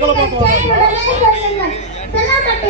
கொலை பார்த்து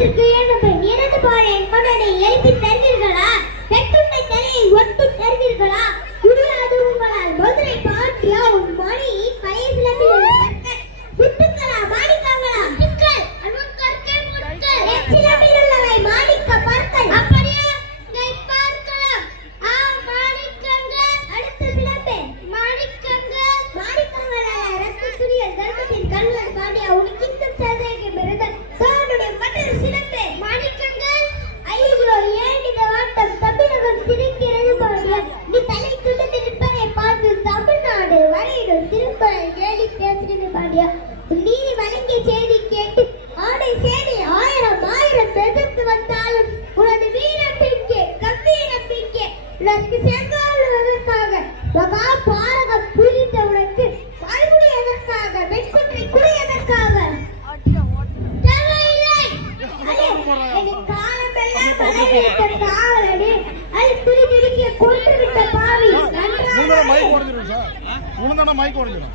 கூட்டத்திற்கு எழும்பு நிறந்து பாழேன் கொண்டனை எழுப்பி தருவீர்களா? பெற்றுண்டை தலையை ஒட்டு தருவீர்களா? உருளாது உங்களால் மதுரை பாட்டியா உன் மணி பழைய விளம்பில் புத்துக்களா மாணிக்கங்களா? புத்துக்கள் அணுக்கற்கள் முட்கள் எச்சிலமே வேண்டும் திருக்குறள் கேள்வி பேசுகிற பாண்டியா நீதி வழங்கிய செய்தி கேட்டு ஆடை செய்தி ஆயிரம் ஆயிரம் எதிர்த்து வந்தாலும் உனது வீரத்திற்கே கம்பீரத்திற்கே உனக்கு செங்காலுவதற்காக மகா பாரக புரிந்த உனக்கு வாழ்வுடைய எதற்காக வெட்குற்றை குடி எதற்காக காவலடி அது திருதிடுக்கிய கொன்று விட்ட பாவி. நன்றாக മൂന്നെണ്ണം മൈക്ക് ഉറഞ്ഞിടാം